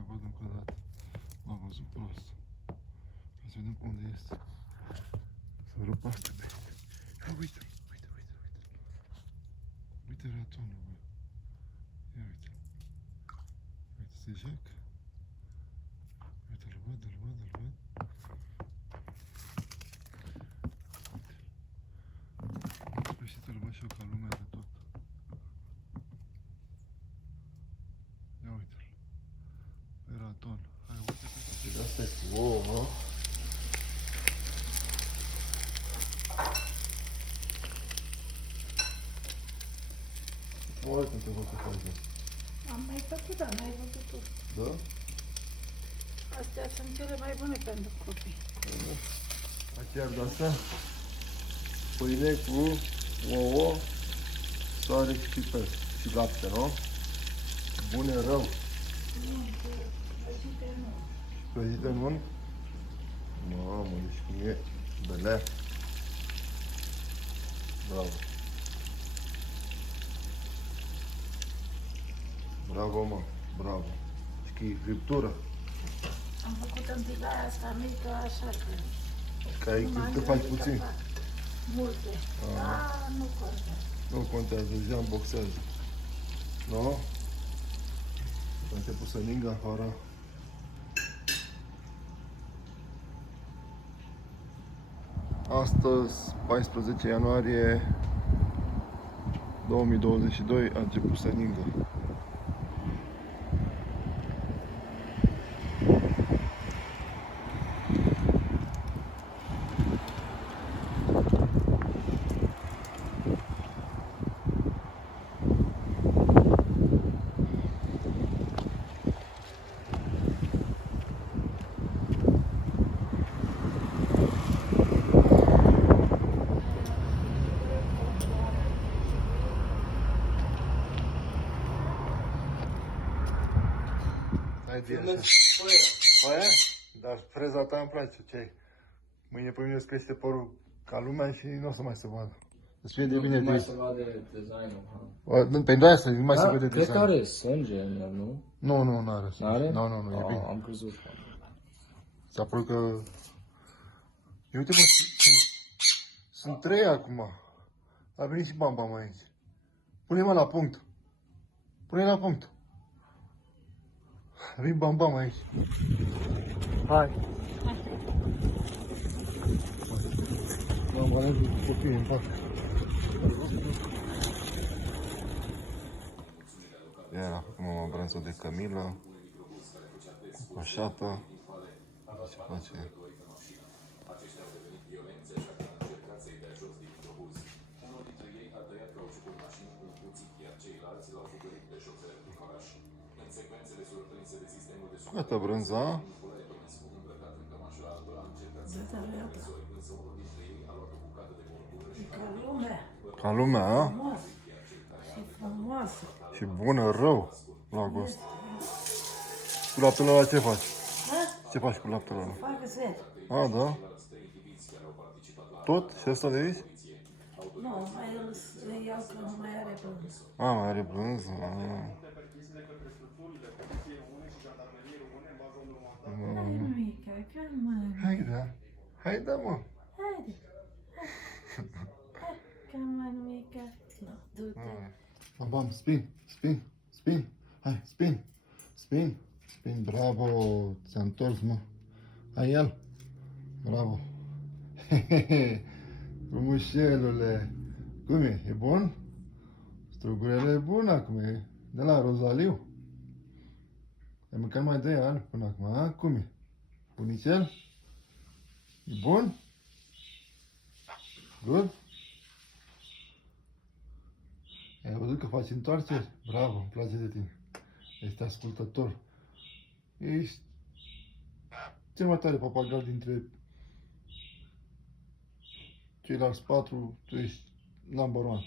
mai văd încă o dată. L-am văzut prost. Să vedem unde este. Să rup asta pe aici. Ia uite-l, uite. Uite ratonul, bă. Ia uite-l. Uite, se joacă. Uite, îl văd. Uite. Păi să-l văd și eu ca lumea de tot. Ia uite-l. Pe raton. Hai, uite pe aici. Deci asta e cu ouă. Oare când te văd să faci asta? Am mai făcut, dar n-ai văzut tu. Da? Astea sunt cele mai bune pentru copii. Chiar de asta? Pâine cu ouă, sare și piper și lapte, nu? Bune rău. Nu, prăjite nu. Prăjită în un? Mamă, deci cum e belea. Bravo. Bravo, mă, bravo. Și că e friptură. Am făcut întâlnirea asta mică, așa că... Că ai când te faci puțin. Multe. Da, nu contează. Nu contează, deja îmboxează. Nu? A început să ningă afară. Astăzi, 14 ianuarie 2022, a început să ningă. Hai zi așa. Foaia? Dar freza ta îmi place, ce ai? Mâine pe mine îți crește părul ca lumea și nu o să mai se vadă. Îți fie de bine Nu mai de se vede designul. pentru asta nu mai se vede Cred că design. are sânge, nu? Nu are. N-are? Nu, e bine. Am crezut. S-a părut că... Uite mă, sunt 3 acum. A venit și Bam aici. Pune-mă la punct. Pune la punct. A venit Bam aici. Hai. Mă aleg cu copiii în față. Iar a făcut mama brânză de cămilă, cu coșată. Ce face? Gata brânza. Ca lumea, a? Și frumoasă. Și bună, rău, la gust. Cu laptele ăla ce faci? Ce faci cu laptele ăla? Fac zero. A, da? Tot? Și asta de aici? Nu, mai îl iau că nu mai are brânză. A, mai are brânză. Hai, mica, calma. Hai da, mă. Haide. Calma, mica. Nu, du-te. Bam, spin. Hai, spin, bravo, ți-a întors, mă. Hai el. Bravo. Frumușelule. Cum e? E bun? Strugurele e bun acum, e de la Rozaliu. Ai mâncat mai de ani până acum, a? Cum e? Bunicel? E bun? Good? Ai văzut că faci întoarceri? Bravo, îmi place de tine. Ești ascultător. Ești cel mai tare papagal dintre ceilalți 4, tu ești number one.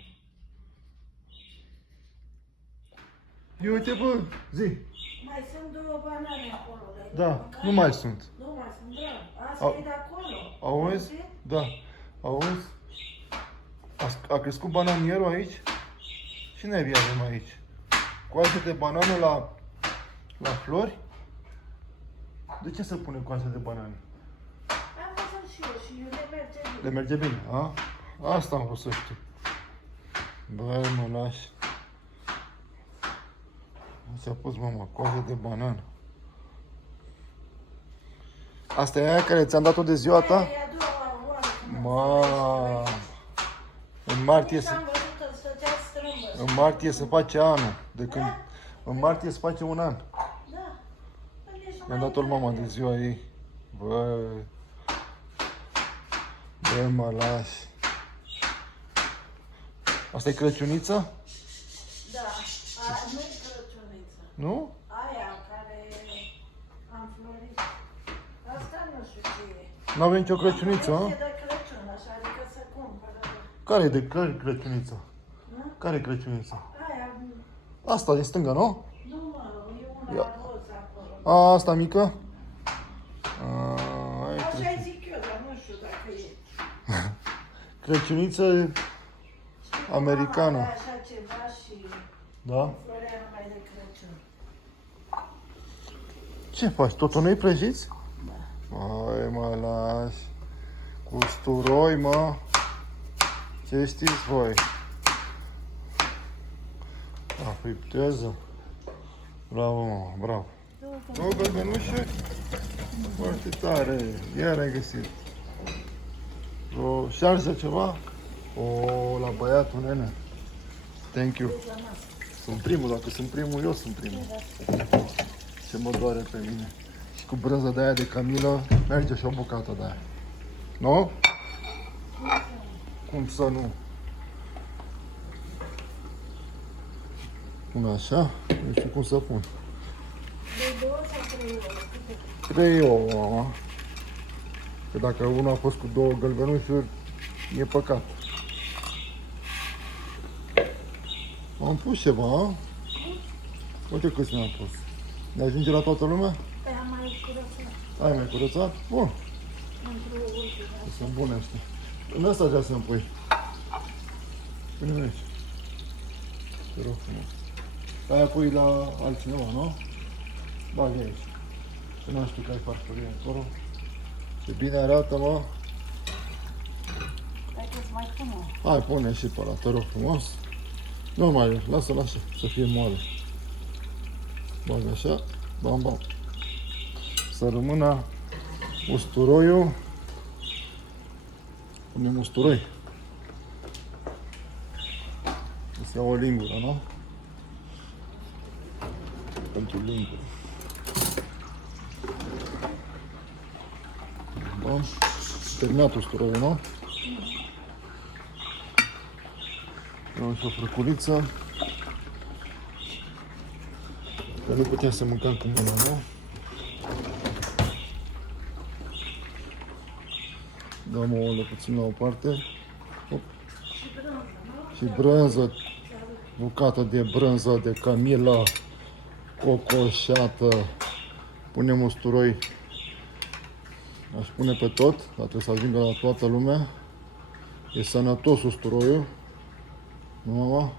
Ia uite, bă, zi. Mai sunt 2 banane acolo. Da, nu mai sunt. Nu mai sunt, da. Asta e de acolo. Auzi? Da. Auzi? A crescut bananierul aici? Și ne avem aici. Coace de banană la flori De ce se pune coasa de banane? Am văzut și eu și le merge bine. Le merge bine, a? Asta am vrut să știu. Băi, mă lași. Ți-a pus mama coasa de banană. Asta e aia care ți-am dat-o de ziua ta? E a doua oară când Ma. În martie se... am văzut-o, stătea strâmbă. În martie se face anul. De când... În martie se face un an. Da. Nici nu Mi-am mai dat-o lui mama trebuie. de ziua ei. Bă. Bă, mă lași. Asta e Crăciuniță? Da. Nu-i Crăciuniță. Nu? Aia care am florit. Asta nu știu ce e. Nu avem nicio Crăciuniță, E a? de Crăciun, așa, adică să cumpără. Care e de Crăciuniță? Nu? Care e Crăciuniță? Aia, Asta din stânga, nu? nu mă, e una Ia. roz acolo. A, asta mică? A, aia e Așa Crăciun. zic eu, dar nu știu dacă e. Crăciuniță americană. Mama avea așa ceva și Da? florea numai de Crăciun. Ce faci? Totul nu-i prăjiți? Ai, mă lași. Cu usturoi, mă. Ce știți voi? A, friptează. Bravo, mă, bravo. Două gălbenușe? Foarte tare. Iar ai găsit. O șarjă ceva? O, la băiatul, nene. Thank you. Sunt primul, dacă sunt primul, eu sunt primul. Ce mă doare pe mine. Și cu brânză de aia de camilă merge și o bucată de aia. Nu? Cum să nu? Pun așa, nu știu cum să pun. De 2 sau 3 ore? 3 ouă, mama. Că dacă unul a fost cu 2 gălbenușuri, e păcat. Am pus ceva, a? Uite câți mi-am pus. Ne ajunge la toată lumea? Pe am mai curățat. Ai mai curățat? Bun. Într-o ultimă. Sunt bune astea. În asta vrea să-mi pui. Pune-mi aici. Te rog frumos. Aia pui la altcineva, nu? Bagi aici. Că nu știu că ai farfurie acolo. Ce bine arată, mă. Dacă îți mai pun o. Hai, pune și pe ăla, te rog frumos. Nu mai, lasă-l așa, să fie moale. Bag așa, bam, bam. Să rămână usturoiul. Punem usturoi. Să iau o lingură, nu? Pentru lingură. Bam. Terminat usturoiul, nu? Am și o frăculiță. Că nu putem să mâncăm cu mâna, nu? Dăm ouăle puțin la o parte. Hop. Și brânză. Bucată de brânză de camilă. Cocoșată. Punem usturoi. Aș pune pe tot, dar trebuie să ajungă la toată lumea. E sănătos usturoiul. Nu, mama?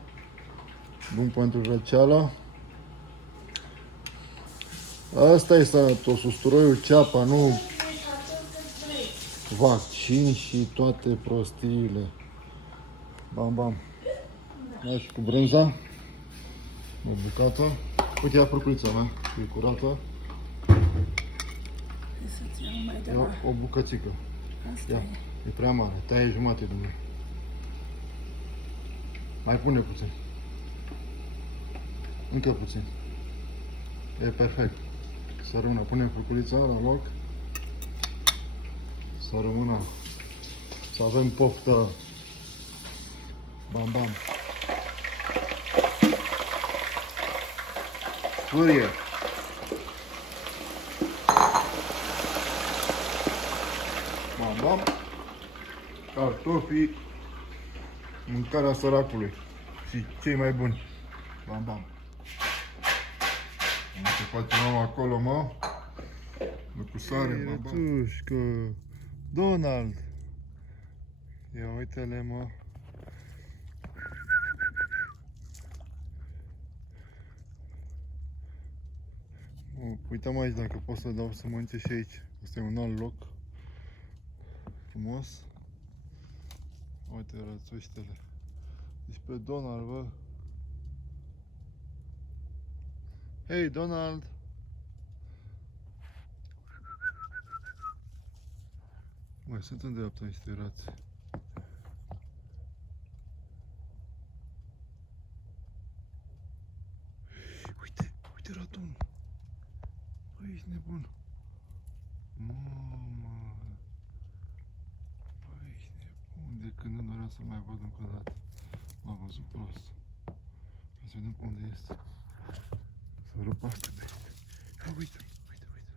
Bun pentru răceală. Asta e sănătos, usturoiul, ceapa, nu vaccin și toate prostiile. Bam, bam. Ia și cu brânza. O bucată. Uite, ia furculița mea, e curată. Să-ți iau mai de Ia la... o bucățică. Asta Ia, e. e prea mare, taie jumate din ea. Mai pune puțin. Încă puțin. E perfect. Să rămână. Punem furculița la loc. Să rămână. Să avem poftă. Bam, bam. Sfârie. Bam, bam. Cartofii. Mâncarea săracului. Și cei mai buni. Bam, bam. Ce face mama acolo, mă? Cu sare, bam, bam. Rătușcă. Donald. Ia uite-le, mă. Uităm aici dacă pot să dau să mănânce și aici. Asta e un alt loc frumos. Uite rățuștele. Deci pe Donald, bă. Hei, Donald! Mai sunt în dreapta niște rați. Uite, uite ratonul. Băi, ești nebun. Mamă. Băi, ești nebun. De când nu doream să-l mai văd încă o dată. M-am văzut prost. Hai să vedem unde este. Să rup asta de aici. Ia uite, uite, uite, uite.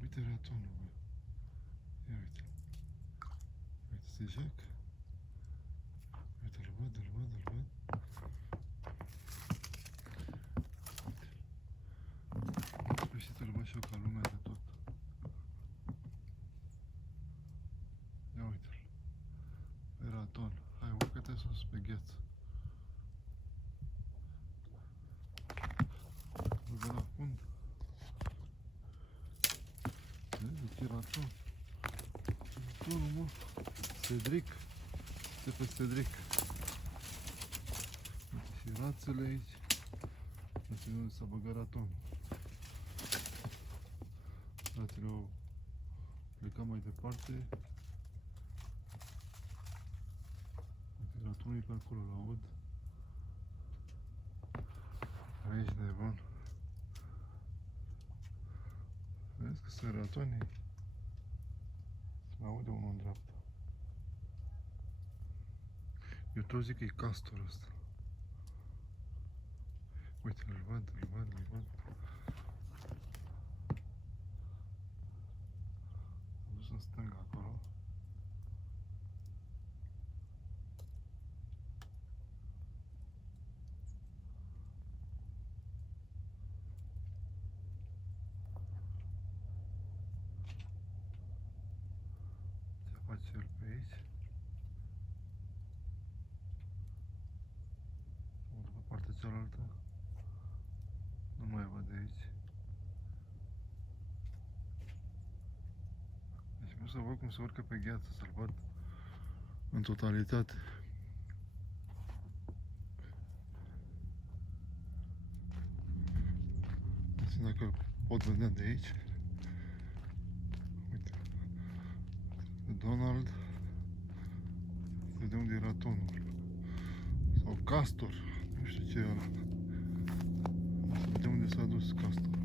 Uite ratonul, bă. Ia uite. Uite, se joacă. Uite, îl văd, îl văd, îl văd. Uite. Sfârșit îl văd și eu ca lumea de tot. Ia uite-l. E raton. Hai, urcă-te sus pe gheață. Urcă la fund. Vezi, ce raton. Ratonul, mă. Cedric. Uite pe Cedric. Uite și rațele aici. Nu știu unde s-a băgat ratonul. Rațele au plecat mai departe. Uite, ratonul e pe acolo, la aud. Aici nebun. Vezi că sunt ratonii. Se mai aude unul în dreapta. Eu tot zic că e castorul ăsta. Uite, îl văd, îl văd, îl văd. Am dus în stânga acolo. Ce face el pe aici? Pe partea cealaltă. Nu mai văd de aici. Deci vreau să văd cum se urcă pe gheață, să-l văd în totalitate. Să dacă pot vedea de aici. Uite. Donald. De unde e ratonul. Sau Castor. Nu știu ce e ăla. De unde s-a dus Castor.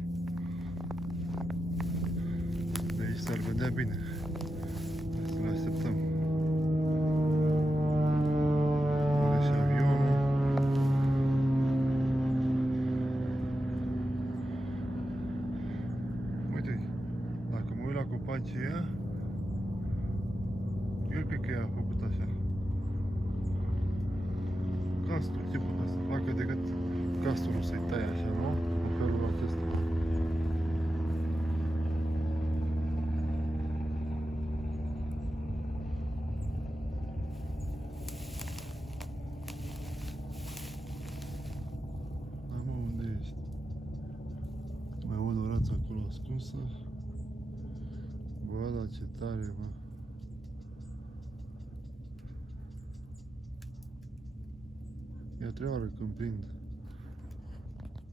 De aici s-ar vedea bine. Hai să-l așteptăm. Vine și avionul. Uite, dacă mă uit la copacii ăia, eu cred că ea a făcut așa. Castor, ce putea să facă decât castorul să-i taie așa, nu? În felul acesta. Da, mă, unde ești? Mai aud o rață acolo ascunsă. Bă, dar ce tare, bă. E a treia oară când prind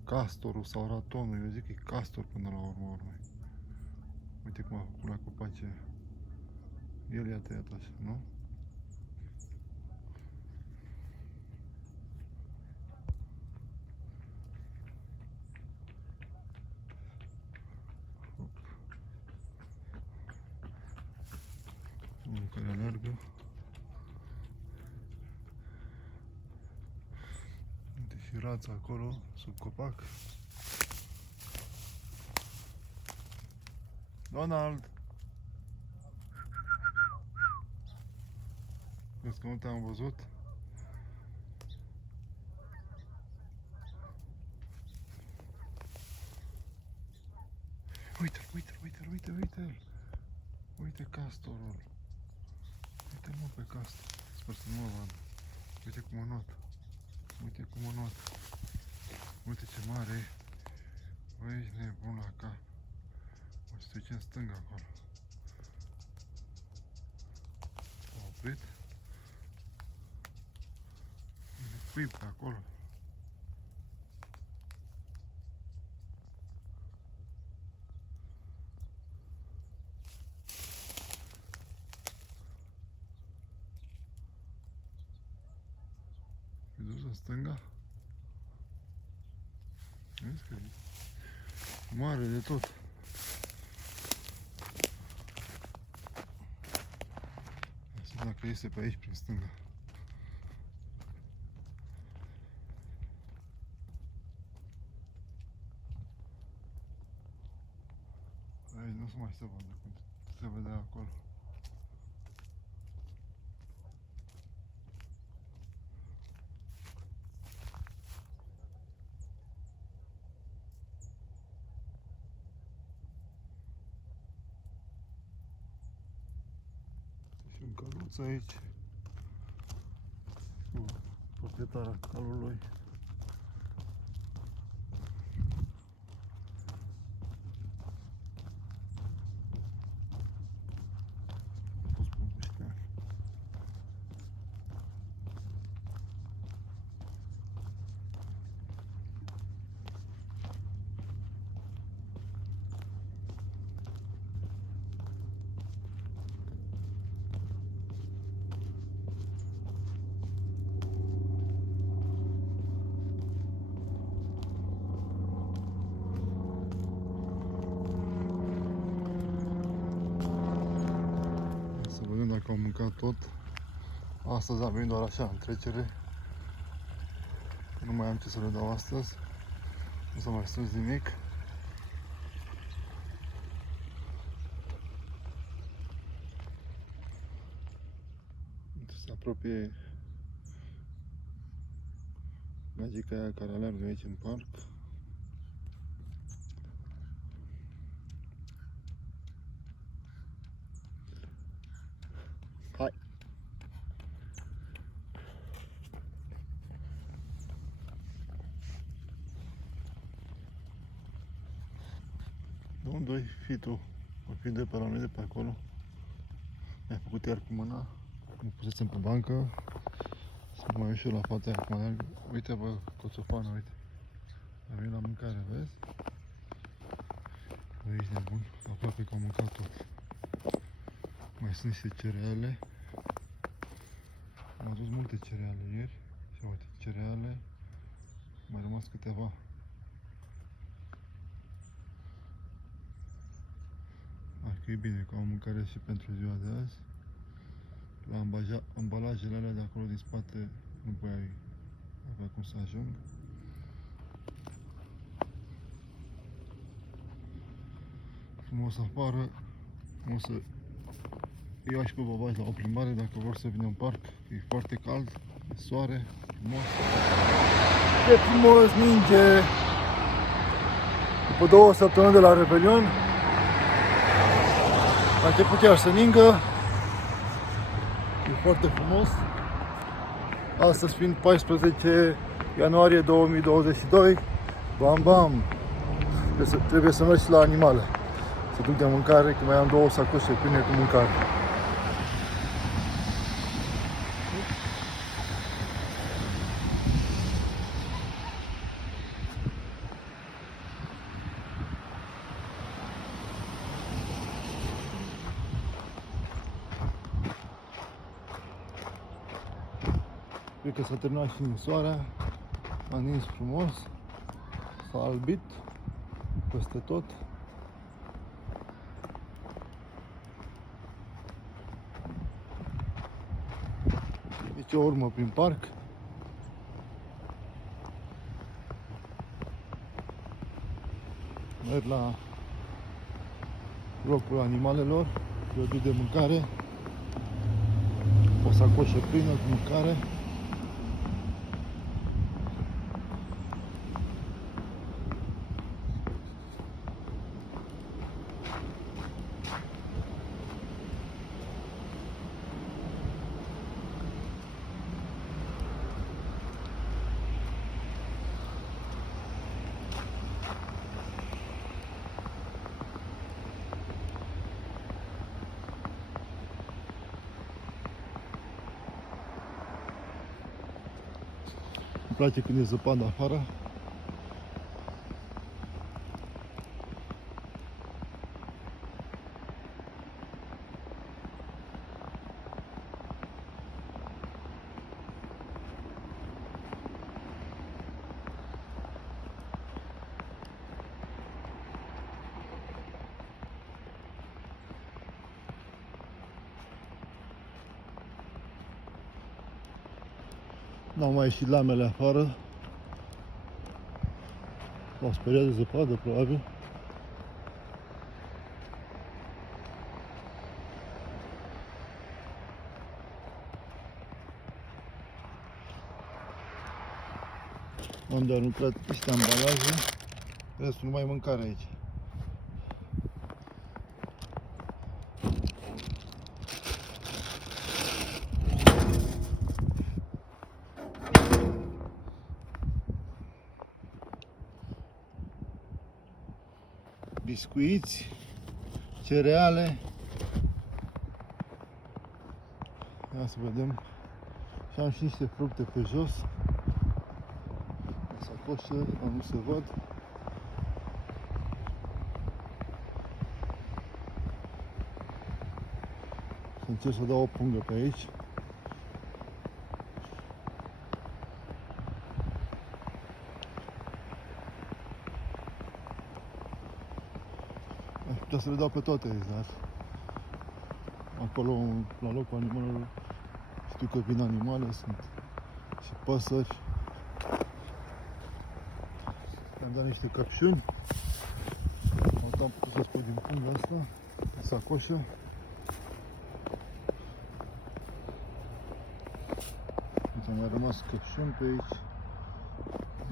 castorul sau ratonul. Eu zic că e castor până la urmă. Uite cum a făcut la copacii aia. El i-a tăiat așa, nu? Unul care alergă. Uite și rața acolo, sub copac. Donald! Vezi că nu te-am văzut? Uite-l, uite-l, uite-l, uite-l, uite-l! Uite castorul! Uite mă pe castor! Sper să nu mă vadă! Uite cum o not! Uite cum o not! Uite ce mare e! Băi, ești nebun la cap. O să te duci în stânga acolo. S-a oprit. Pui pe acolo. E dus în stânga. Vezi că e mare de tot. Asta dacă este pe aici, prin stânga. Aici nu se mai se vadă cum se vedea acolo. Și un căluț aici cu proprietara calului. Să vedem dacă au mâncat tot. Astăzi am venit doar așa, în trecere. Nu mai am ce să le dau astăzi. Nu s-a mai strâns nimic. Se apropie gagica aia care alergă aici în parc. Hai! De unde-i fi tu? O fi de pe la noi, de pe acolo. Mi-ai făcut iar cu mâna. Mă pusesem pe bancă. Să mai ușor la fata aia cum alergă. Uite bă, coțofană, uite. A venit la mâncare, vezi? Bă, ești nebun. Aproape că au mâncat tot. Mai sunt niște cereale. Am adus multe cereale ieri. Și uite, cereale. Mai rămas câteva. Ar fi bine că au mâncare și pentru ziua de azi. La ambalajele alea de acolo din spate nu prea avea cum să ajung. Frumos afară. O să iau și pe babași la o plimbare dacă vor să vină în parc. E foarte cald, e soare, frumos. Ce frumos ninge! După 2 săptămâni de la Revelion a început chiar să ningă. E foarte frumos. Astăzi fiind 14 ianuarie 2022. Bam bam! Trebuie să mergi la animale. Să duc de mâncare, că mai am 2 sacoșe pline cu mâncare. Cred că s-a terminat și ninsoarea, a nins frumos, s-a albit peste tot. Deci o urmă prin parc. Merg la locul animalelor, le duc de mâncare, o sacoșă plină cu mâncare. place când e zăpadă afară. N-au mai ieșit lamele afară. M-au speriat de zăpadă, probabil. Am de aruncat niște ambalaje. Restul numai mâncare aici. Biscuiți, cereale. Ia să vedem. Și am și niște fructe pe jos. Sacoșă, nu se văd. Să încerc să dau o pungă pe aici. Aș putea să le dau pe toate aici, dar acolo, la locul animalelor, știu că vin animale, sunt și păsări. Mi-am dat niște căpșuni. Am putut să scot din punga asta, sacoșă. Mi-a rămas căpșuni pe aici.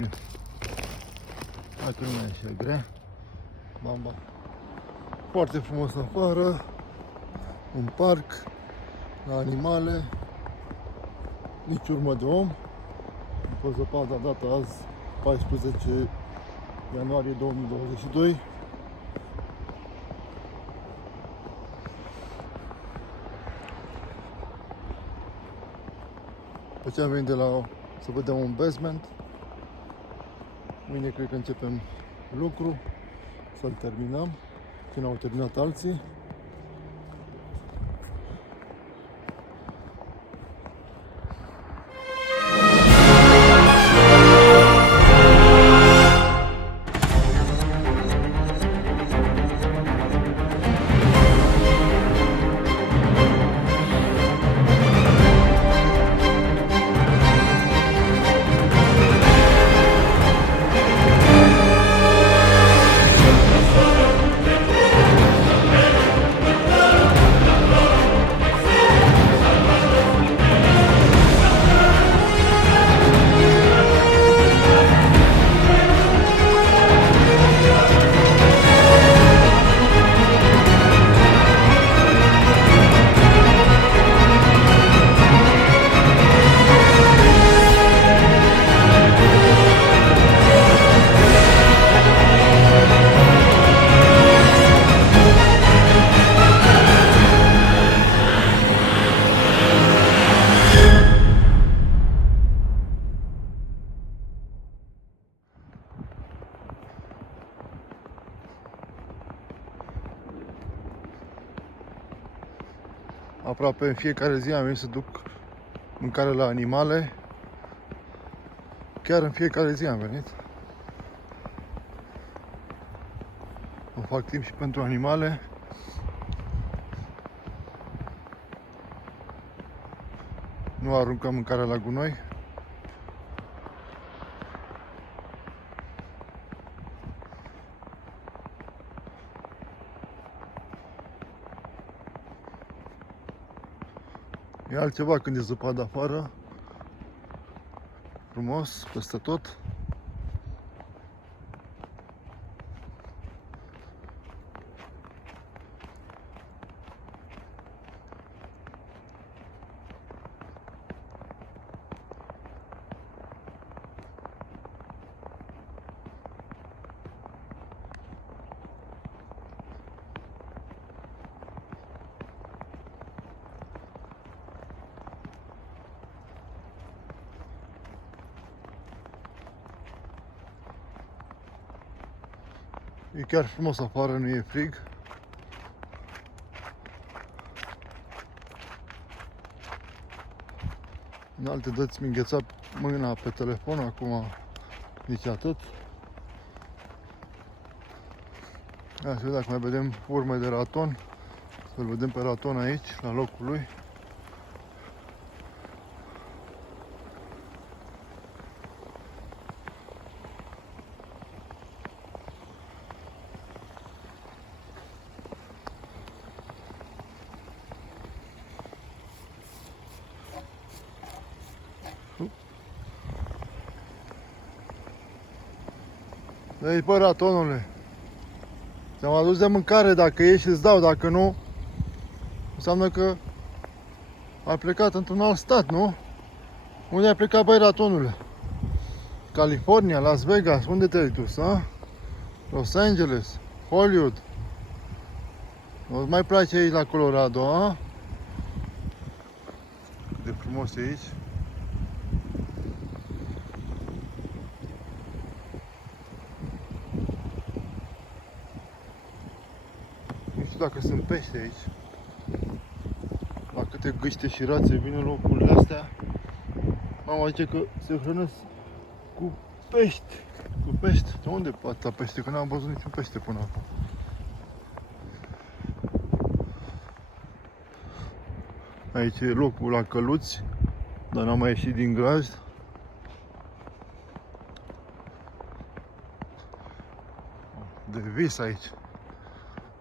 Ia. Hai că nu mai e așa grea. Bamba. Foarte frumos afară, un parc, la animale, nici urmă de om. După zăpada dată azi, 14 ianuarie 2022. Pe ce am venit de la să vedem un basement. Mâine cred că începem lucru, să-l terminăm, când au terminat alții. Aproape în fiecare zi am venit să duc mâncare la animale. Chiar în fiecare zi am venit. Îmi fac timp și pentru animale. Nu aruncăm mâncarea la gunoi. E altceva când e zăpadă afară, frumos, peste tot. E chiar frumos afară, nu e frig. În alte dăți mi îngheța mâna pe telefon, acum nici atât. Hai să vedem dacă mai vedem urme de raton. Să-l vedem pe raton aici, la locul lui. Dă-i, bă, ratonule. Ți-am adus de mâncare, dacă ieși îți dau, dacă nu, înseamnă că ai plecat într-un alt stat, nu? Unde ai plecat, băi, ratonule? California, Las Vegas, unde te-ai dus, a? Los Angeles, Hollywood. Nu-ți mai place aici la Colorado, a? Cât de frumos e aici. Nu știu dacă sunt pește aici. La câte gâște și rațe vin în locurile astea. Mama zice că se hrănesc cu pești. Cu pești. De unde atâta pește? Că n-am văzut niciun pește până acum. Aici e locul la căluți, dar n-am mai ieșit din grajd. De vis aici.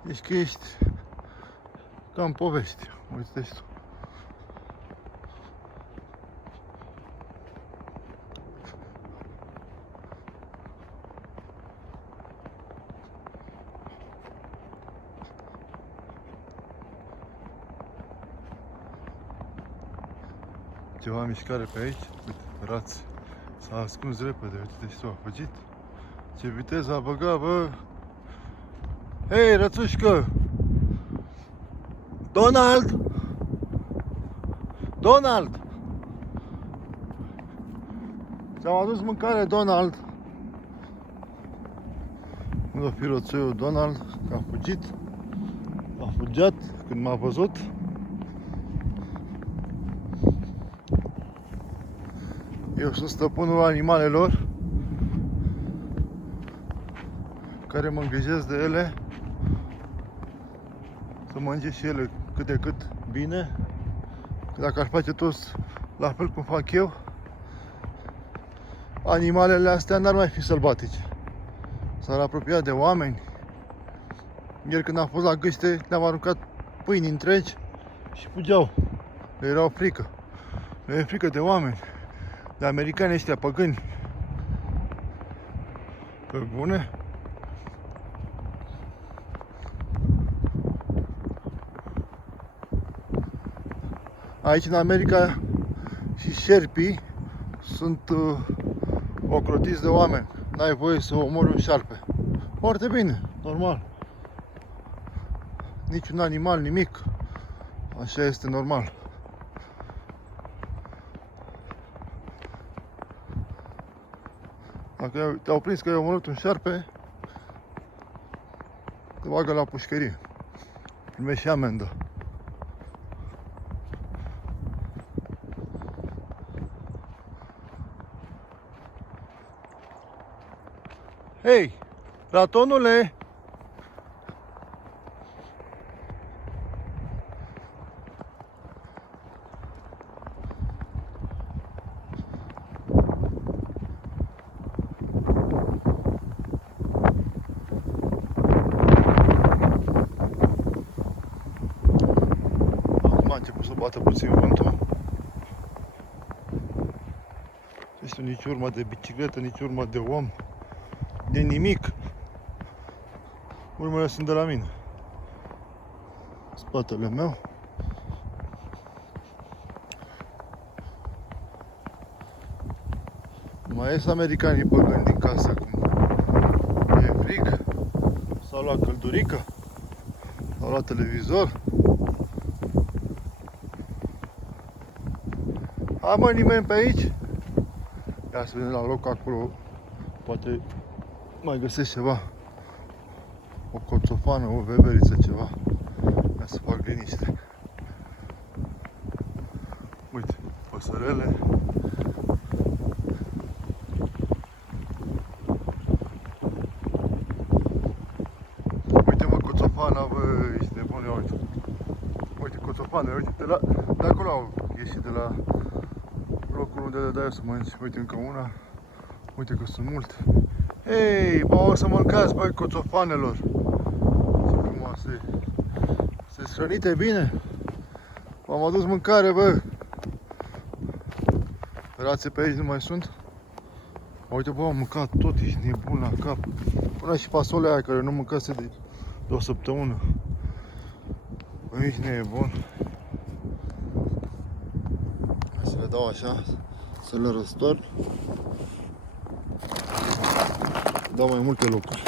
Deci că ești ca în povești. Uite-și tu. Ceva mișcare pe aici. Uite, rați. S-a ascuns repede. Uite-te și tu, a fugit. Ce viteză a băgat, bă! Hei, rățușcă! Donald! Donald! Ți-am adus mâncare, Donald! Unde-o fi rățuiul Donald? Că a fugit. A fugiat când m-a văzut. Eu sunt stăpânul animalelor, care mă îngrijesc de ele, să mănânce și ele cât de cât bine. Că dacă ar face toți la fel cum fac eu, animalele astea n-ar mai fi sălbatice. S-ar apropia de oameni. Ieri când am fost la gâște, le-am aruncat pâini întregi și fugeau. Le erau frică. Le e frică de oameni. De americani ăștia păgâni. Pe bune? Aici în America și șerpii sunt ocrotiți de oameni. N-ai voie să omori un șarpe. Foarte bine, normal. Niciun animal, nimic. Așa este normal. Dacă te-au prins că ai omorât un șarpe, te bagă la pușcărie. Primești și amendă. Hei, ratonule! Acum a început să bată puțin vântul. Nu știu nici urmă de bicicletă, nici urmă de om. De nimic. Urmele sunt de la mine. Spatele meu. Mai ies americanii păgâni din casă acum. E frig. S-au luat căldurică. S-au luat televizor. A, mă, nimeni pe aici? Ia să vedem la loc acolo. Poate mai găsesc ceva. o coțofană, o veveriță, ceva, ca să fac liniște. Uite, păsărele. Uite mă, coțofana, bă, ești nebun, ia uite. Uite, coțofanele, uite, de acolo au ieșit de la locul unde le dai să mănânci. Uite, încă una. Uite că sunt multe. Hei, bă, o să mâncați, băi, coțofanelor. Ce frumoase. Se hrănite bine? V-am adus mâncare, bă. Rațe pe aici nu mai sunt. Uite, bă, am mâncat tot, ești nebun la cap. Până și fasolea aia care nu mâncase de o săptămână. Bă, ești nebun. Să le dau așa, să le răstorn. Dau mai multe locuri.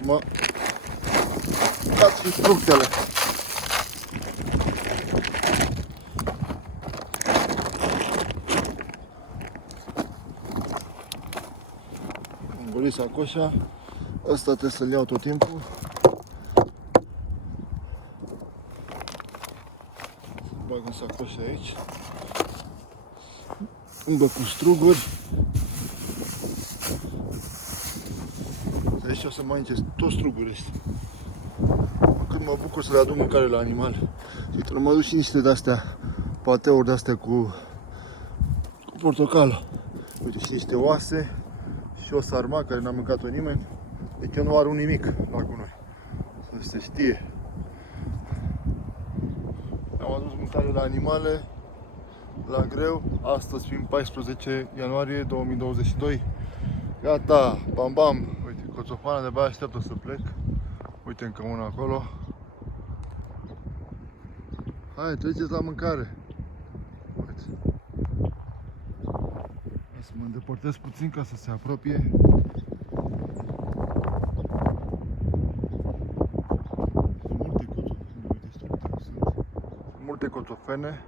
Acum cad și fructele. Am golit sacoșa. Ăsta trebuie să-l iau tot timpul. Bag în sacoșa aici. Îmi bag cu struguri. Aici o să mănânce toți strugurile astea. Când mă bucur să le aduc mâncare la animale. Și mă duc și niște de-astea, pateuri de-astea cu portocală. Uite, și niște oase și o sarma care n-a mâncat-o nimeni. Deci eu nu arunc nimic la gunoi. Să se știe. Am adus mâncare la animale, la greu. Astăzi fiind 14 ianuarie 2022. Gata, bam bam. Uite, coțofana de-abia așteaptă să plec. Uite încă una acolo. Hai, treceți la mâncare. Uite. Hai să mă îndepărtez puțin ca să se apropie. Multe coțofene.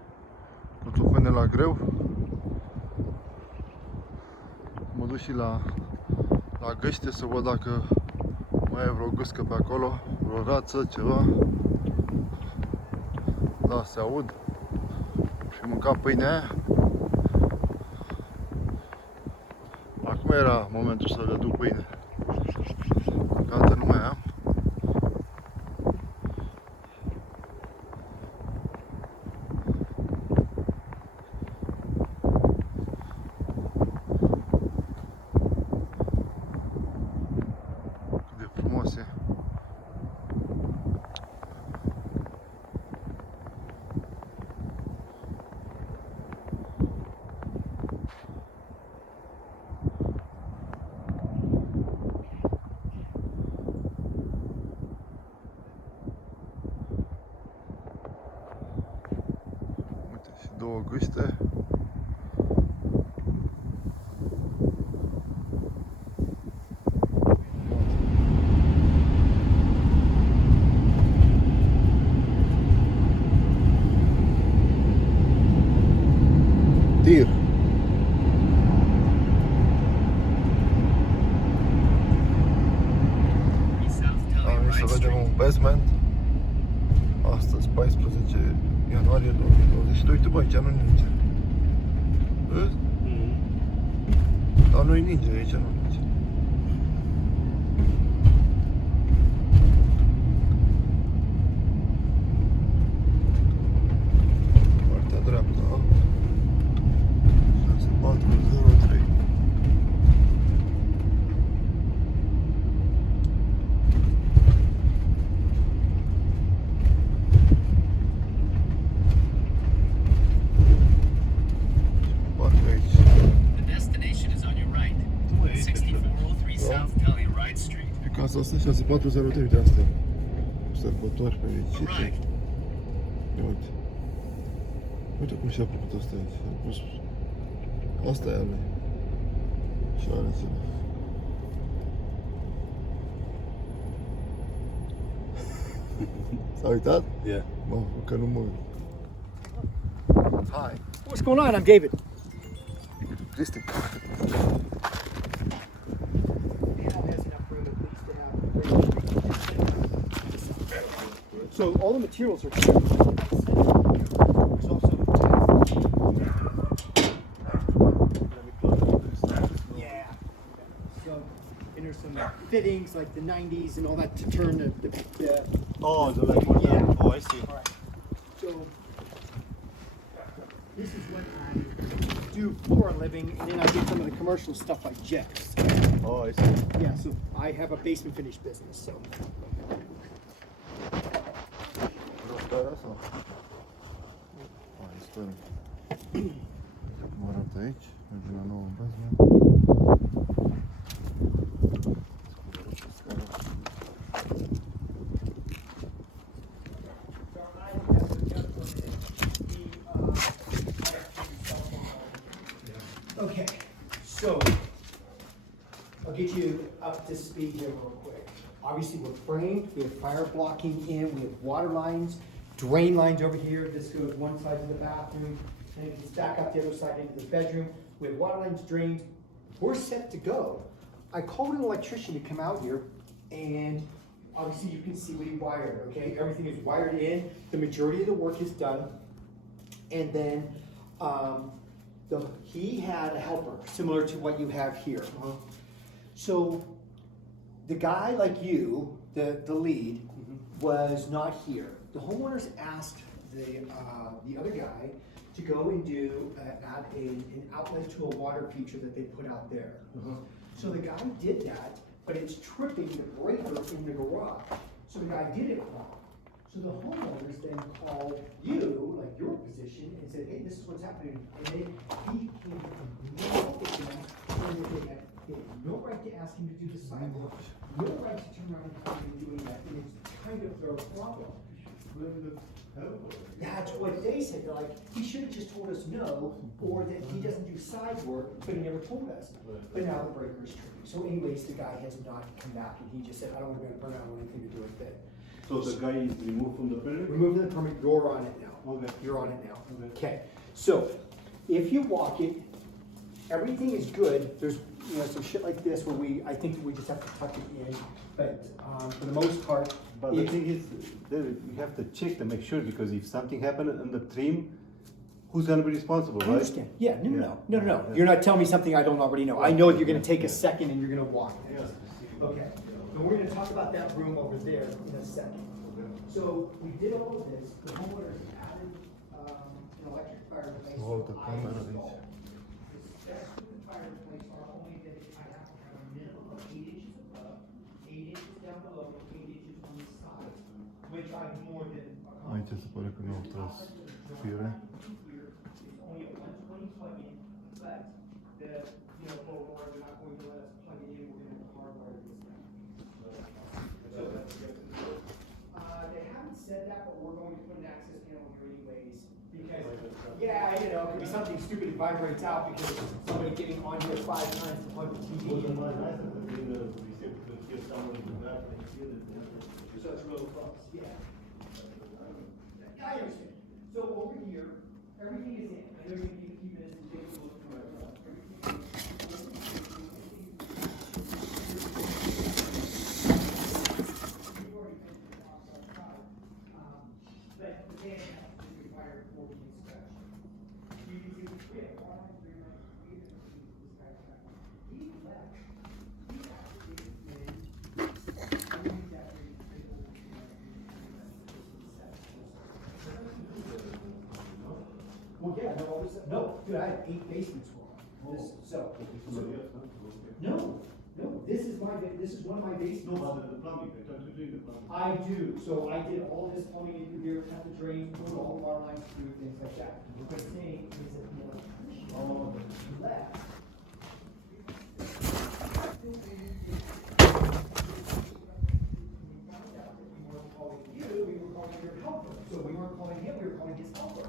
Coțofene la greu. Mă duc și la găște să văd dacă mai e vreo gâscă pe acolo, vreo rață, ceva. Da, se aud. Și mâncam pâinea aia. Acum era momentul să le duc pâine. Gata, nu mai am. Două gâște. Tir. Am venit să vedem un basement. Astăzi 14 ianuarie 2022. Uite, bă, aici nu ninge. Vezi? Dar nu-i ninge, aici nu ninge. Partea dreaptă, a? 6403. Casa asta 6403 de astea. Sărbători fericite. Ia uite. Uite cum și-a plăcut asta aici. A pus... Asta e ale. Și are cele. S-a uitat? Yeah. Mă, că nu mă uit. Hi. What's going on? I'm David. Cristi. So all the materials are here. There's also yeah. So and there's some fittings like the 90s and all that to turn the Oh, so like one. Yeah. Oh, I see. all right. So this is what I do for a living, and then I do some of the commercial stuff like jets. Oh, I see. Yeah, so I have a basement finish business. So Starea sau? Hai, stăm. Cum arată aici? Mergem la nouă basement. okay, so I'll get you up to speed here real quick. Obviously, we're framed, we have fire blocking in, we have water lines, drain lines over here. This goes one side to the bathroom, and it can stack up the other side into the bedroom. We have water lines, drains. We're set to go. I called an electrician to come out here, and obviously you can see what he wired, okay? Everything is wired in. The majority of the work is done. And then he had a helper, similar to what you have here. So the guy like you, the lead, was not here. The homeowners asked the other guy to go and do add an outlet to a water feature that they put out there. So the guy did that, but it's tripping the breaker in the garage. So the guy did it wrong. So the homeowners then called you, like your position, and said, hey, this is what's happening. And he came no no right to ask him to do the sidewalk, no right to turn around and tell him doing that, and it's kind of their problem. That's what they said. They're like, he should have just told us no, or that he doesn't do side work, but he never told us. But now the breaker's tripping. So anyways, the guy has not come back, and he just said, I don't want to burn out anything to do with it. So the guy is removed from the permit? Removing the permit, you're on it now. Okay. You're on it now. Okay. Okay. So if you walk it, everything is good. There's some shit like this where I think that we just have to tuck it in. But for the most part, But the thing is, David, we have to check to make sure, because if something happened in the trim, who's gonna be responsible, I right? understand. Yeah, no. Yeah. You're not telling me something I don't already know. I know you're gonna take a second and you're gonna walk this. Okay. So we're gonna talk about that room over there in a second. So we did all of this. The homeowners added an electric fireplace. Oh, the camera I is- installed. The specs of the fireplace are only that I have to have a minimum of 8 inches above, 8 inches down below, 8 inches on the side, which I'm more than Aici se pare că nu au tras fire. It's only a 120 plug-in, but Lord, they're not going to let us plug it in. We're going to hardwire this now. They haven't said that, but we're going to put an access panel here anyways, because it could be something stupid that vibrates out because somebody getting on here 5 times to plug the TV in. So it's real close, yeah. I understand. So over here, everything is in. I know you're going to need a few minutes to take a look through it. We've already finished the outside side, but the van has to require 4 inspection. You can see we have 1 3 this guy. He left. He actually well, yeah, no, dude, I have 8 basements for him. This is one of my basements. I do, so I did all this plumbing in through here, cut the drains, put all the water lines through, things like that. What I'm saying is that the electrician left. We were calling your helper. So we weren't calling him, we were calling his helper.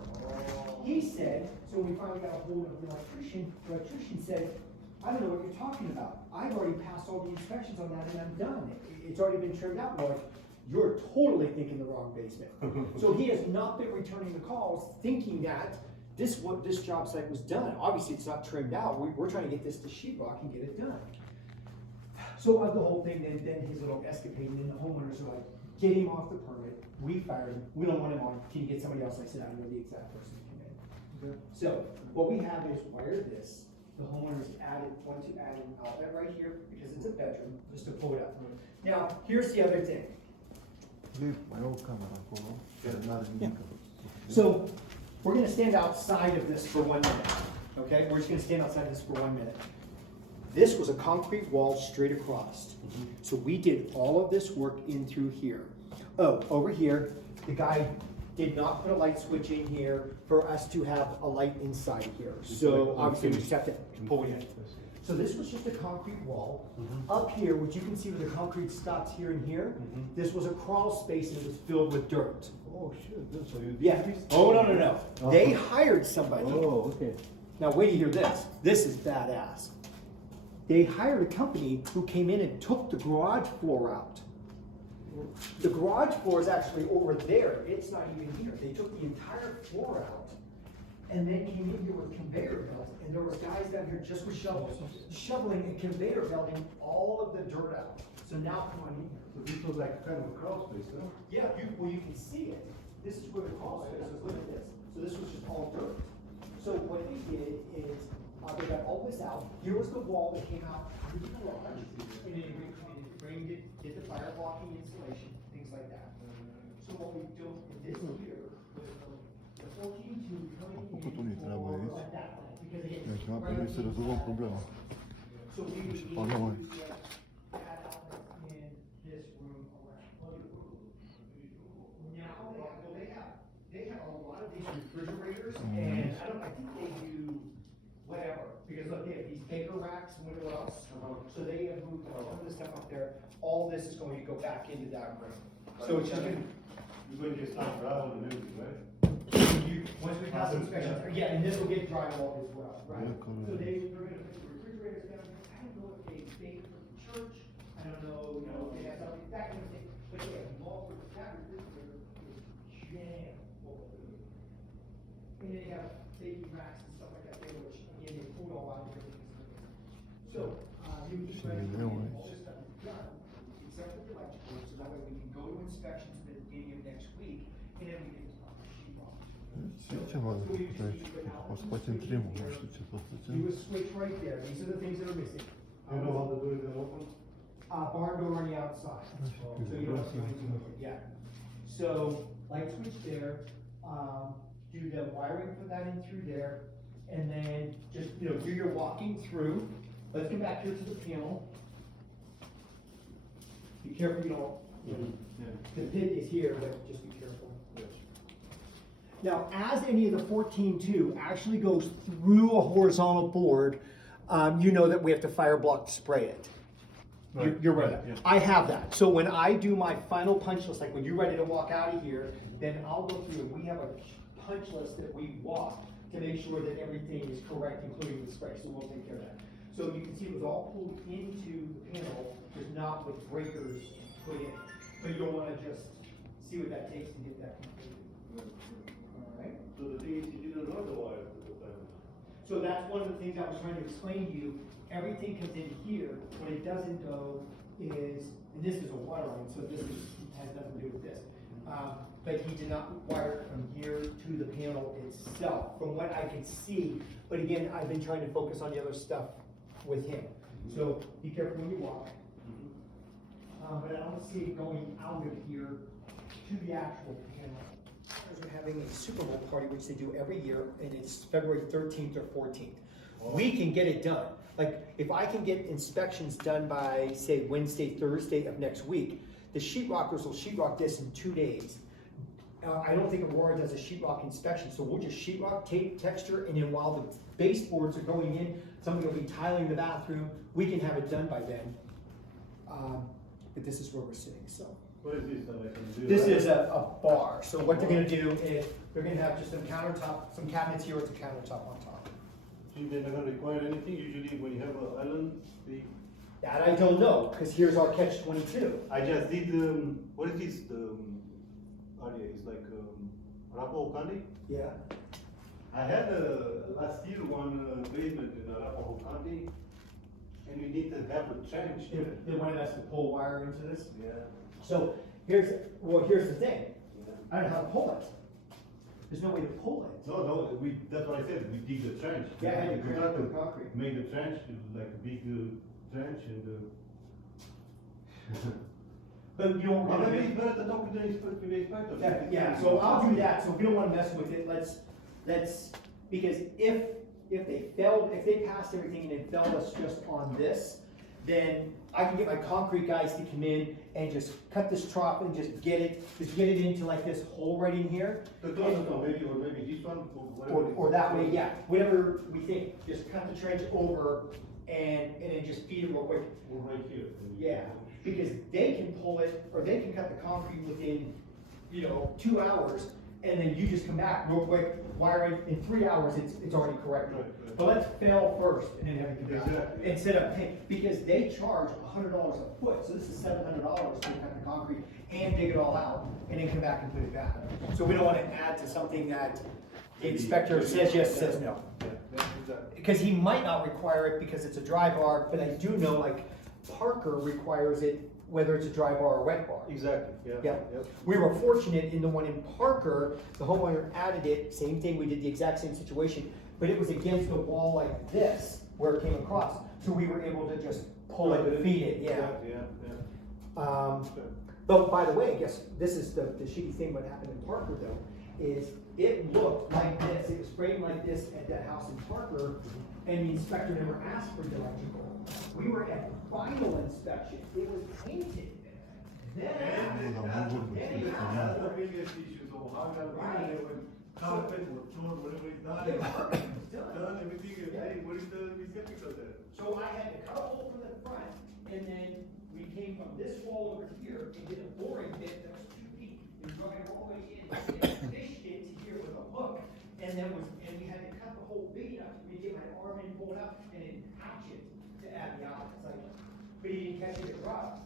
He said, so when we finally got a hold of the electrician said, I don't know what you're talking about. I've already passed all the inspections on that and I'm done. It's already been trimmed out. We're like, you're totally thinking the wrong basement. So he has not been returning the calls thinking that this job site was done. Obviously it's not trimmed out. We're trying to get this to sheetrock and get it done. So of the whole thing, then his little escapade, and then the homeowners are like, get him off the permit, we fired him, we don't want him on, can you get somebody else? I said, I know the exact person to come in. Okay. So what we have is wire this, the homeowners want to add an outlet right here, because it's a bedroom, just to pull it up. Now, here's the other thing. Leave my old camera acolo, chiar n-are nimic. So we're gonna stand outside of this for 1 minute, okay? We're just gonna stand outside of this for 1 minute. This was a concrete wall straight across. So we did all of this work in through here. Oh, over here, the guy did not put a light switch in here for us to have a light inside here. So obviously we just have to pull it in. So this was just a concrete wall. Up here, which you can see where the concrete stops here and here, this was a crawl space and it was filled with dirt. Oh, shit, that's how you do Yeah. this? Oh, no. They hired somebody. Oh, okay. Now wait to hear this. This is badass. They hired a company who came in and took the garage floor out. The garage floor is actually over there. It's not even here. They took the entire floor out and then came in here with conveyor belts. And there was guys down here just with shovels, shoveling and conveyor belting all of the dirt out. So now come on in here. So this was like kind of a crawl space, huh? Yeah, you can see it. This is where the crawl space is. Look at this. So this was just all dirt. So what they did is they got all this out. Here was the wall that came out through the garage, and then they framed it, did the fire blocking insulation, things like that. So what we do in this here was the 14-2 coming in făcut unii treaba for aici. like that, because again, Deci m-a permis să rezolvăm problema. so we would Și need pannou to aici. add outlets in this room around. Now they have a lot of these refrigerators, and I think they do whatever, because look, they have these paper racks and whatever else. So they have moved all of this stuff up there. All this is going to go back into that room. So it's just gonna, You're going to get some gravel and everything, right? once we pass inspection, yeah, and this will get drywall as well, right? Yeah, cool. So they're gonna put the refrigerators down. I don't know if they bake for the church. I don't know, if they have something, that kind of thing. But yeah, multiple, that refrigerator is jammed full of food. And they have baking racks and stuff like that there, which again, they pull all out of everything. So, you would just ready for all this stuff is done, except for the electrical, so that way we can go to inspections at the beginning of next week, and then we can start the sheet rock. Ce mai de aici? O să facem trimul, nu știu ce să You facem. would switch right there, these are the things that are missing. You know how to do it in open? Barn door on the outside, so you don't have to do anything with it, yeah. So, light switch there, do the wiring for that in through there, and then just, do your walking through. Let's get back here to the panel. Be careful you don't, the pit is here, but just be careful. Now, as any of the 14-2 actually goes through a horizontal board, you know that we have to fire block spray it. You're right. I have that. So when I do my final punch list, like when you're ready to walk out of here, then I'll go through and we have a punch list that we walk to make sure that everything is correct, including the spray. So we'll take care of that. So you can see it was all pulled into the panel, just not with breakers put in. But you'll want to just see what that takes to get that completed. All right. So the thing is, you didn't run the wire to the panel. So that's one of the things I was trying to explain to you. Everything comes in here. What it doesn't go is, and this is a water line, so this has nothing to do with this. But he did not wire it from here to the panel itself, from what I can see. But again, I've been trying to focus on the other stuff with him. So be careful when you walk. But I don't see it going out of here to the actual panel. We're having a Super Bowl party, which they do every year, and it's February 13th or 14th. We can get it done. Like, if I can get inspections done by, say, Wednesday, Thursday of next week, the sheetrockers will sheetrock this in 2 days. I don't think Aurora does a sheetrock inspection, so we'll just sheetrock, tape, texture, and then while the baseboards are going in, somebody will be tiling the bathroom, we can have it done by then. But this is where we're sitting, so. What is this? This is a bar, so what they're gonna do is, they're gonna have just some countertop, some cabinets here with a countertop on top. So they're not going to require anything. Usually when you have an island, they That I don't know, because here's our catch-22. I just did, what is this, area, it's like, Arapahoe County? Yeah. I had last year one basement in Arapahoe County, and we need to have a trench. They wanted us to pull wire into this. Yeah. So here's the thing. I don't know how to pull it. There's no way to pull it. No, that's what I said, we dig the trench. Yeah, The you create contractor the concrete. Make the trench, like a big trench and. But you don't Well, want maybe to. it's better to talk with the inspector. Yeah, so I'll do that, so if we don't wanna mess with it, let's, because if they passed everything and they failed us just on this, then I can get my concrete guys to come in and just cut this trough and just get it into like this hole right in here. The closest one, maybe this one, or whatever. Or that way, yeah, whatever we think, just cut the trench over and then just feed it real quick. Or right here. Yeah, because they can pull it, or they can cut the concrete within, 2 hours, and then you just come back real quick, wire it, in 3 hours, it's already corrected. Right. But let's fail first, and then have it come back. Exactly. Instead of, because they charge $100 a foot, so this is $700 to cut the concrete and dig it all out, and then come back and put it back. So we don't wanna add to something that the inspector says yes, says no. Yeah, exactly. Because he might not require it because it's a dry bar, but I do know like Parker requires it whether it's a dry bar or wet bar. Exactly, yeah. Yeah. Yep. We were fortunate in the one in Parker, the homeowner added it, same thing, we did the exact same situation, but it was against the wall like this, where it came across. So we were able to just pull it and feed it, yeah. Yeah. But by the way, I guess this is the shitty thing what happened in Parker though, is it looked like this, it was framed like this at that house in Parker, and the inspector never asked for the electrical. We were at the final inspection, it was painted. Then you have That's the biggest issue, so how can we, when carpet or floor, whatever is done, done everything, hey, what is the skeptical there? So I had to cut a hole from the front, and then we came from this wall over here and did a boring bit that was 2 feet, and drug it all the way in, and fished it to here with a hook, and we had to cut the whole bait up, we get my arm in, pull it up, and then hatch it to add the outlets, like, but he didn't catch it at rough.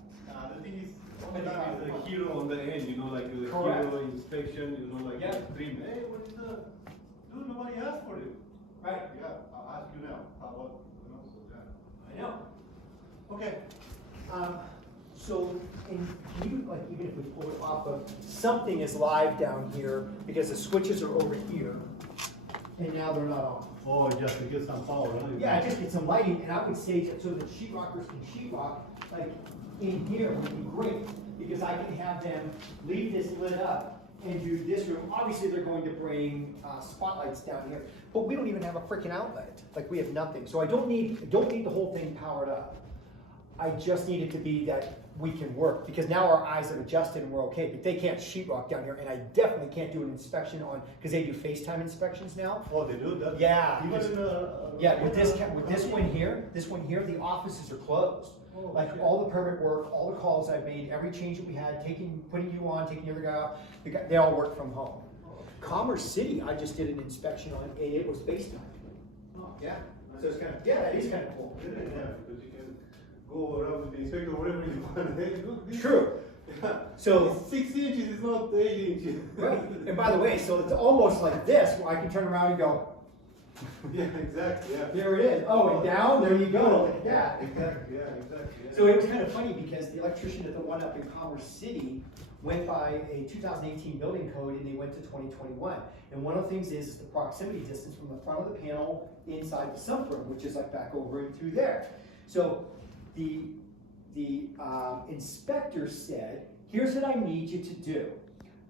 The thing is, sometimes the hero on the end, like the Correct. hero inspection, like Yeah. the dream, hey, what is dude, nobody asked for it. Right. Yeah, I'll ask you now, how about, so yeah. I know. Okay. So, and can you, like, even if we pull it off of, something is live down here, because the switches are over here, and now they're not on. Oh, just to get some power, huh? Yeah, just get some lighting, and I would say that so that sheetrockers can sheetrock, like, in here would be great, because I can have them leave this lit up and do this room. Obviously, they're going to bring spotlights down here, but we don't even have a freaking outlet. Like, we have nothing, so I don't need the whole thing powered up. I just need it to be that we can work, because now our eyes have adjusted and we're okay, but they can't sheetrock down here, and I definitely can't do an inspection on, because they do FaceTime inspections now. Oh, they do that? Yeah. Even in Yeah, with this one here, the offices are closed. Oh, Like shit. all the permit work, all the calls I've made, every change that we had, putting you on, taking the other guy out, they all work from home. Commerce City, I just did an inspection on, and it was FaceTime. Yeah, so it's that is kind of cool. Yeah, because you can go around with the inspector, whatever you want. Hey, look, this- True. Yeah. So- It's 6 inches, it's not 8 inches. Right, and by the way, so it's almost like this, where I can turn around and go, Yeah, exactly, yeah. there it is, oh, and down, there you go, like that. Exactly, yeah, exactly. Yeah. So it was kind of funny because the electrician at the one up in Commerce City went by a 2018 building code and they went to 2021. And one of the things is the proximity distance from the front of the panel inside the sump room, which is like back over and through there. So the inspector said, here's what I need you to do.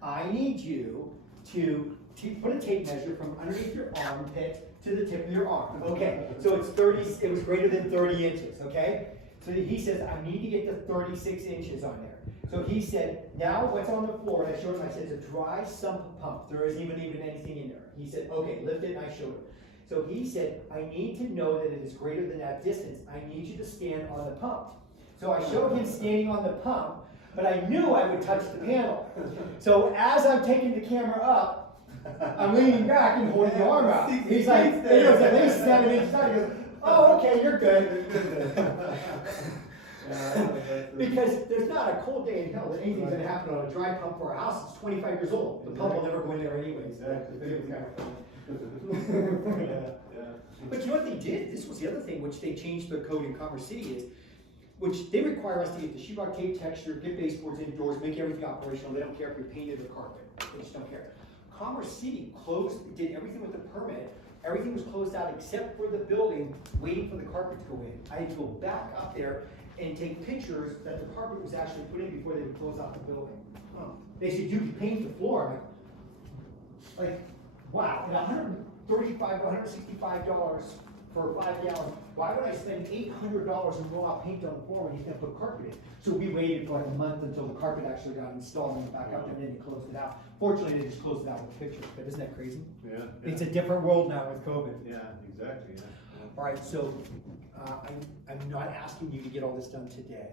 I need you to put a tape measure from underneath your armpit to the tip of your arm. Okay, so it's 30, it was greater than 30 inches, okay? So he says, I need to get to 36 inches on there. So he said, now what's on the floor, and I showed him, I said, it's a dry sump pump. There isn't even anything in there. He said, okay, lift it, and I showed him. So he said, I need to know that it is greater than that distance. I need you to stand on the pump. So I showed him standing on the pump, but I knew I would touch the panel. So as I'm taking the camera up, I'm leaning back and holding the arm out. He's like, it was at least 7 inches out. He goes, oh, okay, you're good. Because there's not a cold day in hell that anything's gonna happen on a dry pump for a house that's 25 years old. The pump will never go in there anyways. Exactly. But you know what they did? This was the other thing which they changed their code in Commerce City is, which they require us to get the sheetrock tape texture, get baseboards indoors, make everything operational. They don't care if you're painted or carpet. They just don't care. Commerce City did everything with the permit. Everything was closed out except for the building, waiting for the carpet to go in. I had to go back up there and take pictures that the carpet was actually put in before they would close out the building. They said, you can paint the floor. I'm like, wow, at $135, $165 for 5 gallons, why would I spend $800 and go out paint on the floor when he's gonna put carpet in? So we waited for like a month until the carpet actually got installed and went back up there, and then they closed it out. Fortunately, they just closed it out with pictures, but isn't that crazy? Yeah. It's a different world now with COVID. Yeah, exactly, yeah. All right, so I'm not asking you to get all this done today.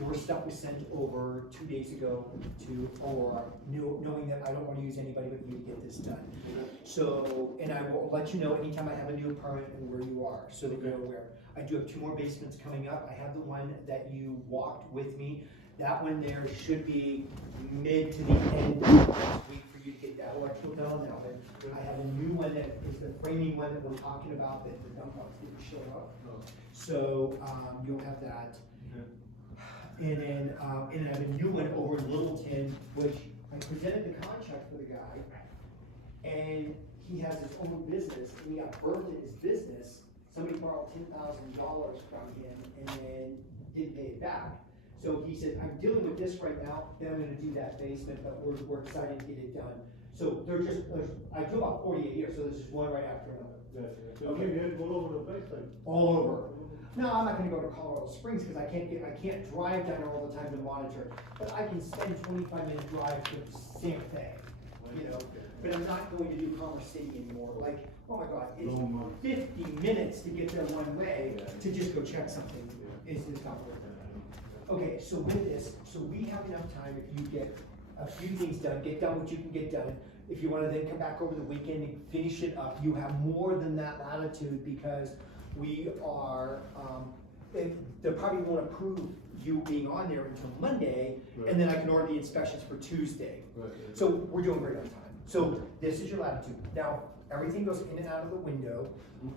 Your stuff was sent over 2 days ago to Aurora, knowing that I don't want to use anybody but you to get this done. So, and I will let you know anytime I have a new permit and where you are, so that you're aware. I do have 2 more basements coming up. I have the one that you walked with me. That one there should be mid to the end of next week for you to get that electrical done. I have a new one that is the framing one that we're talking about that the dump trucks didn't show up. So you'll have that. And then I have a new one over in Littleton, which I presented the contract for the guy, and he has his own business, and he got burned in his business. Somebody borrowed $10,000 from him and then didn't pay it back. So he said, I'm dealing with this right now, then I'm gonna do that basement, but we're excited to get it done. So I do about 40 a year, so this is one right after another. So okay, you have to go all over the place, like. All over. No, I'm not gonna go to Colorado Springs because I can't drive down there all the time to monitor. But I can spend 25-minute drive to the same thing, you know. But I'm not going to do Commerce City anymore. Like, oh my God, it's 50 minutes to get there one way to just go check something. It's not worth it. Okay, so with this, so we have enough time if you get a few things done, get done what you can get done. If you want to then come back over the weekend and finish it up, you have more than that latitude because we are, they probably won't approve you being on there until Monday, and then I can order the inspections for Tuesday. So we're doing great on time. So this is your latitude. Now, everything goes in and out of the window.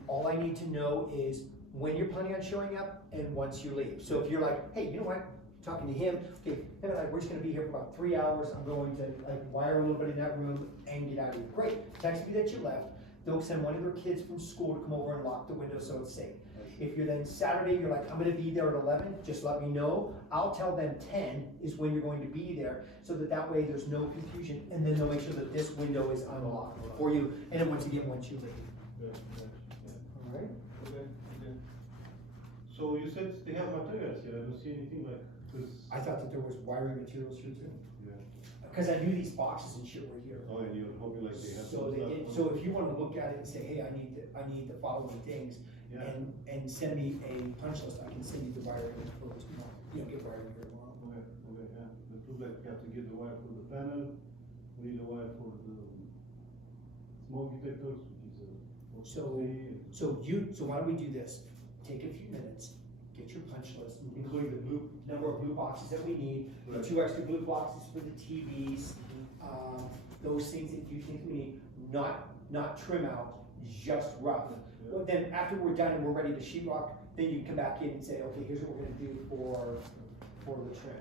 All I need to know is when you're planning on showing up and once you leave. So if you're like, hey, you know what? Talking to him, okay, him and I, we're just gonna be here for about 3 hours. I'm going to wire a little bit in that room and get out of here. Great, text me that you left. They'll send one of their kids from school to come over and lock the window so it's safe. If you're then Saturday, you're like, I'm gonna be there at 11, just let me know. I'll tell them 10 is when you're going to be there so that way there's no confusion, and then they'll make sure that this window is unlocked for you, and then once you leave. All right? Okay. So you said they have materials here, I don't see anything like this. I thought that there was wiring materials here too. Yeah. Because I knew these boxes and shit were here. Oh, and you're hoping like they have. So they did, so if you want to look at it and say, hey, I need the following things, and send me a punch list, I can send you the wiring for tomorrow, get wiring here tomorrow. Okay, yeah. It looks like you have to get the wire for the panel, we need the wire for the smoke detectors, which is So why don't we do this? Take a few minutes, get your punch list, including the number of blue boxes that we need, the 2 extra blue boxes for the TVs, those things that you think we need, not trim out, just rough. Well, then after we're done and we're ready to sheetrock, then you can come back in and say, okay, here's what we're gonna do for the trim.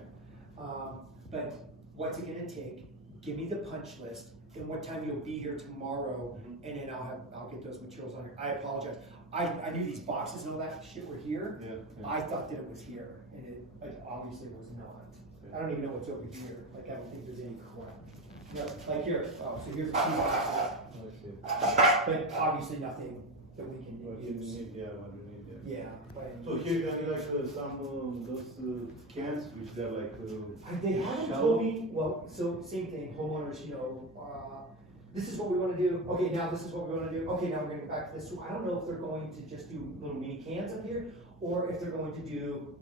But what's it gonna take? Give me the punch list and what time you'll be here tomorrow, and then I'll get those materials on here. I apologize. I knew these boxes and all that shit were here. I thought that it was here, and it obviously was not. I don't even know what's over here. Like, I don't think there's any crap. No, like here, so here's 2 boxes. But obviously nothing that we can use. Yeah. So here you have like some those cans which they're like. They haven't told me. Well, so same thing. Homeowners, this is what we want to do. Okay, now this is what we want to do. Okay, now we're going to go back to this. So I don't know if they're going to just do little mini cans up here, or if they're going to do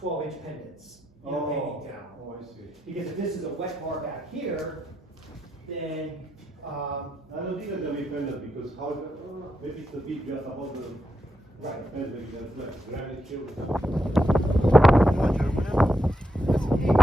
12-inch pendants. Hanging down. Oh, I see. Because if this is a wet bar back here, then I don't think that they'll be pendant because maybe it's a bit just above the right. head, like granite here or something. face, rămânem? Hai să fie.